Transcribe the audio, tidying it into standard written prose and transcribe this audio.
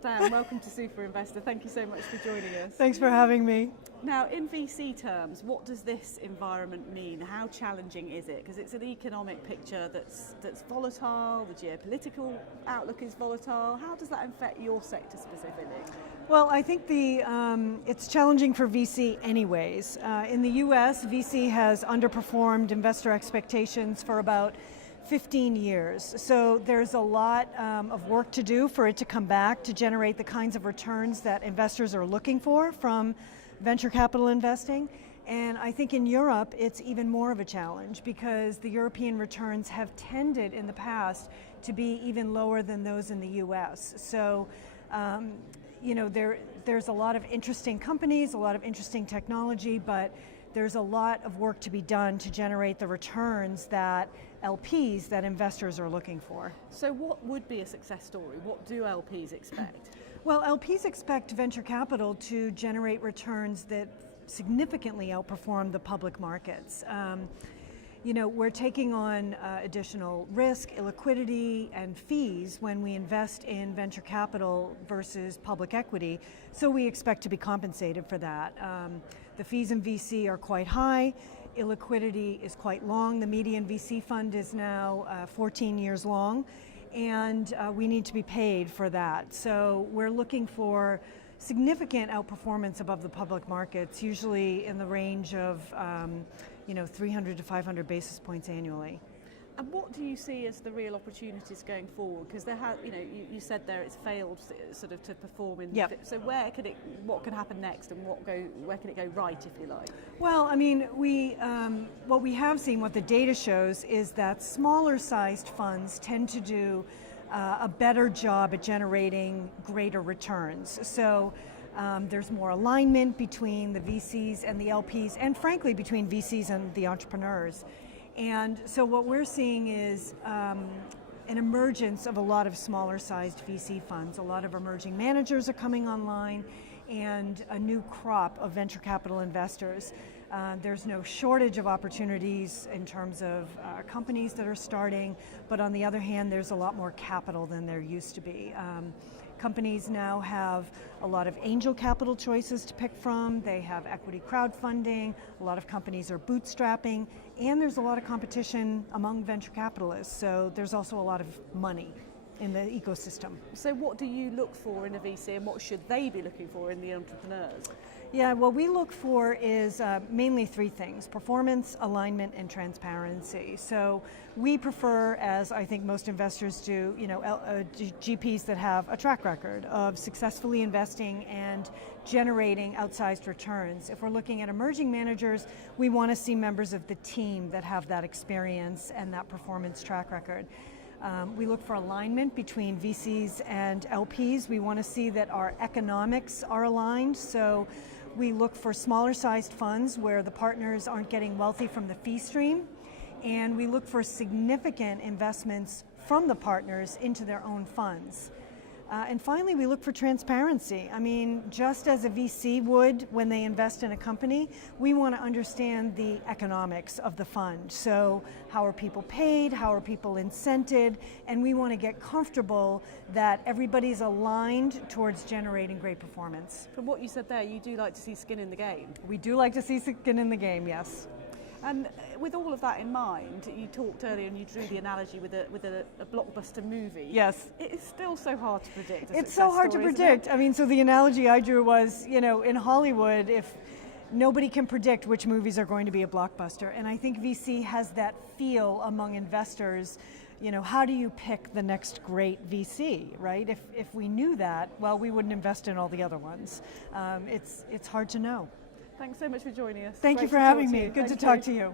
Dan, welcome to SuperInvestor. Thank you so much for joining us. Thanks for having me. Now, in VC terms, what does this environment mean? How challenging is it? Because it's an economic picture that's volatile, the geopolitical outlook is volatile. How does that affect your sector specifically? Well, I think it's challenging for VC anyways. In the US, VC has underperformed investor expectations for about 15 years. So there's a lot of work to do for it to come back to generate the kinds of returns that investors are looking for from venture capital investing. And I think in Europe, it's even more of a challenge because the European returns have tended in the past to be even lower than those in the US. So, there's a lot of interesting companies, a lot of interesting technology, but there's a lot of work to be done to generate the returns that LPs, that investors are looking for. So what would be a success story? What do LPs expect? Well, LPs expect venture capital to generate returns that significantly outperform the public markets. We're taking on additional risk, illiquidity, and fees when we invest in venture capital versus public equity, so we expect to be compensated for that. The fees in VC are quite high, illiquidity is quite long. The median VC fund is now 14 years long, and we need to be paid for that. So we're looking for significant outperformance above the public markets, usually in the range of 300 to 500 basis points annually. And what do you see as the real opportunities going forward? Because you said there it's failed sort of to perform in. Yep. So what can happen next, and where can it go right, if you like? Well, I mean, what we have seen, what the data shows, is that smaller-sized funds tend to do a better job at generating greater returns. So. There's more alignment between the VCs and the LPs, and frankly between VCs and the entrepreneurs. And so what we're seeing is an emergence of a lot of smaller sized VC funds. A lot of emerging managers are coming online, and a new crop of venture capital investors. There's no shortage of opportunities in terms of companies that are starting, but on the other hand, there's a lot more capital than there used to be. Companies now have a lot of angel capital choices to pick from. They have equity crowdfunding. A lot of companies are bootstrapping, and there's a lot of competition among venture capitalists. So there's also a lot of money in the ecosystem. So what do you look for in a VC, and what should they be looking for in the entrepreneurs? Yeah, what we look for is mainly three things: performance, alignment, and transparency. So we prefer, as I think most investors do, GPs that have a track record of successfully investing and generating outsized returns. If we're looking at emerging managers, we want to see members of the team that have that experience and that performance track record. We look for alignment between VCs and LPs. We want to see that our economics are aligned. So we look for smaller sized funds where the partners aren't getting wealthy from the fee stream. And we look for significant investments from the partners into their own funds. And finally, we look for transparency. I mean, just as a VC would when they invest in a company, we want to understand the economics of the fund. So how are people paid? How are people incented? And we want to get comfortable that everybody's aligned towards generating great performance. From what you said there, you do like to see skin in the game. We do like to see skin in the game, yes. And with all of that in mind, you talked earlier and you drew the analogy with a blockbuster movie. Yes. It is still so hard to predict. It's so hard to predict. I mean, so the analogy I drew was, in Hollywood, if nobody can predict which movies are going to be a blockbuster, and I think VC has that feel among investors. How do you pick the next great VC, right? If we knew that, well, we wouldn't invest in all the other ones. It's hard to know. Thanks so much for joining us. Thank you for having me. Good to talk to you.